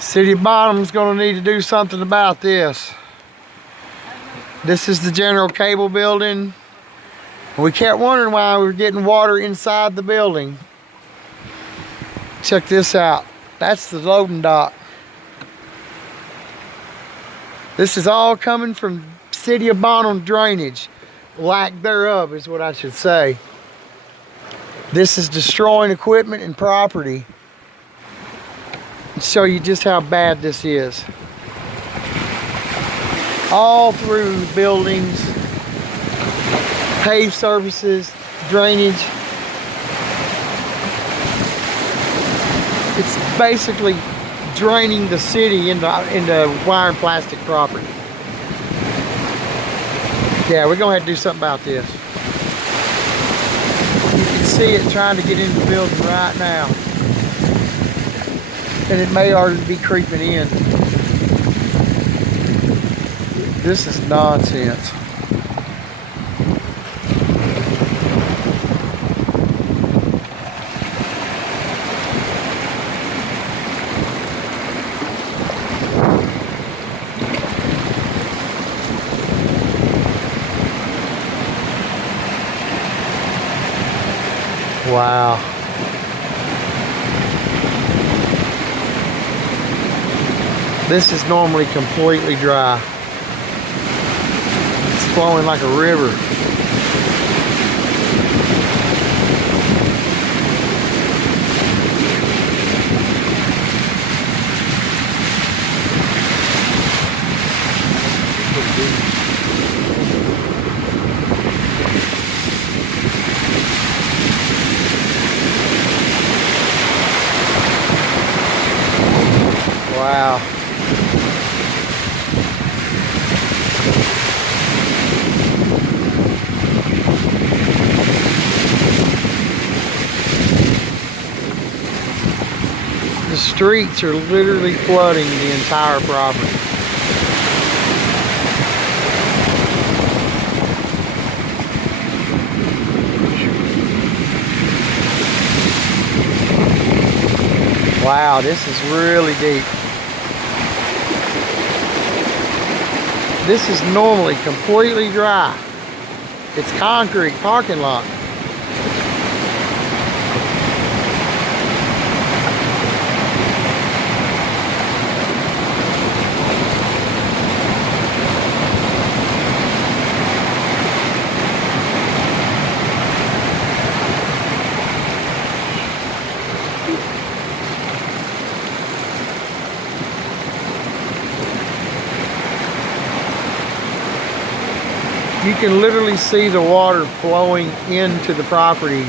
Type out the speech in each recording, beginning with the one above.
City of Bonham's gonna need to do something about this. This is the General Cable building. We kept wondering why we were getting water inside the building. Check this out. That's the loading dock. This is all coming from City of Bonham drainage. Lack thereof is what I should say. This is destroying equipment and property. Show you just how bad this is. All through buildings, paved surfaces, drainage. It's basically draining the city into wire and plastic property. Yeah, we're gonna have to do something about this. You can see it trying to get into the building right now. And it may already be creeping in. This is nonsense. Wow. This is normally completely dry. It's flowing like a river. Wow. The streets are literally flooding the entire property. Wow, this is really deep. This is normally completely dry. It's concrete parking lot. You can literally see the water flowing into the property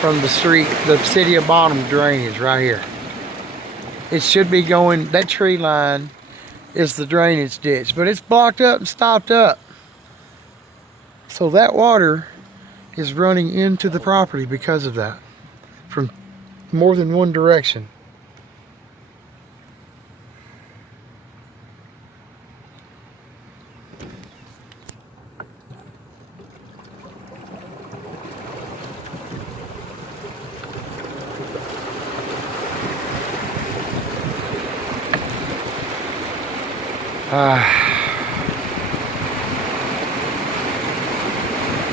from the street, the City of Bonham drainage right here. It should be going, that tree line is the drainage ditch, but it's blocked up and stopped up. So that water is running into the property because of that, from more than one direction.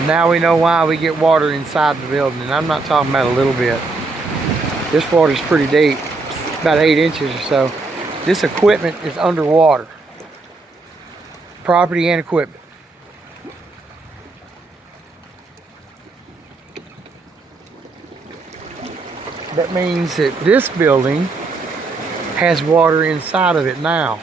Now we know why we get water inside the building, and I'm not talking about a little bit. This water's pretty deep, it's about 8 inches or so. This equipment is underwater. Property and equipment. That means that this building has water inside of it now.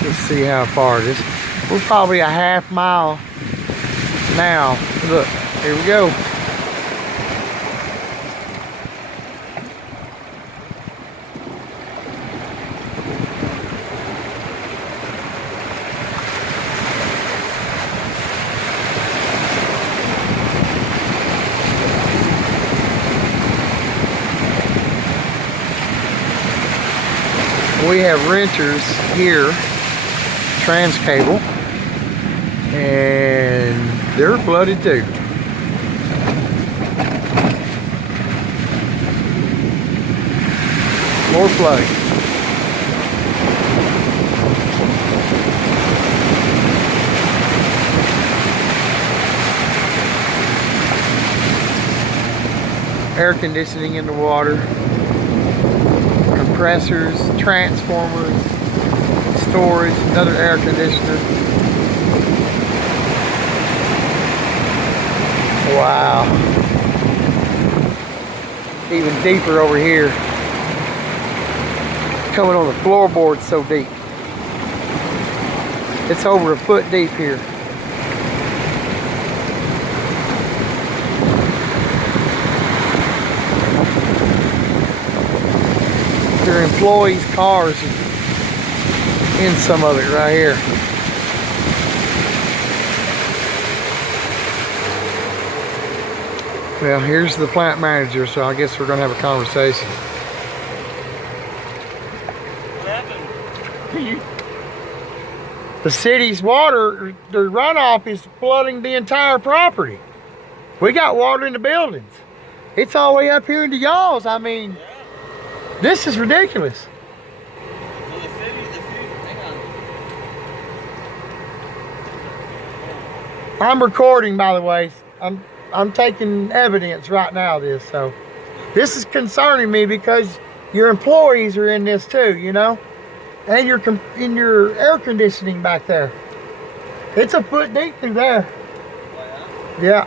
Let's see how far it is. We're probably a half mile now. Look, here we go. We have renters here, Trans Cable. And they're flooded too. More flooding. Air conditioning in the water, compressors, transformers, storage, another air conditioner. Wow. Even deeper over here. Coming on the floorboard so deep. It's over a foot deep here. Their employees' cars in some of it right here. Well, here's the plant manager, so I guess we're going to have a conversation. What happened? The city's water, the runoff is flooding the entire property. We got water in the buildings. It's all the way up here into y'all's. I mean, Yeah. this is ridiculous. Well, the city, hang on. I'm recording, by the way. I'm taking evidence right now of this, so this is concerning me because your employees are in this too, you know, and in your air conditioning back there. It's a foot deep through there. Oh, Yeah. yeah?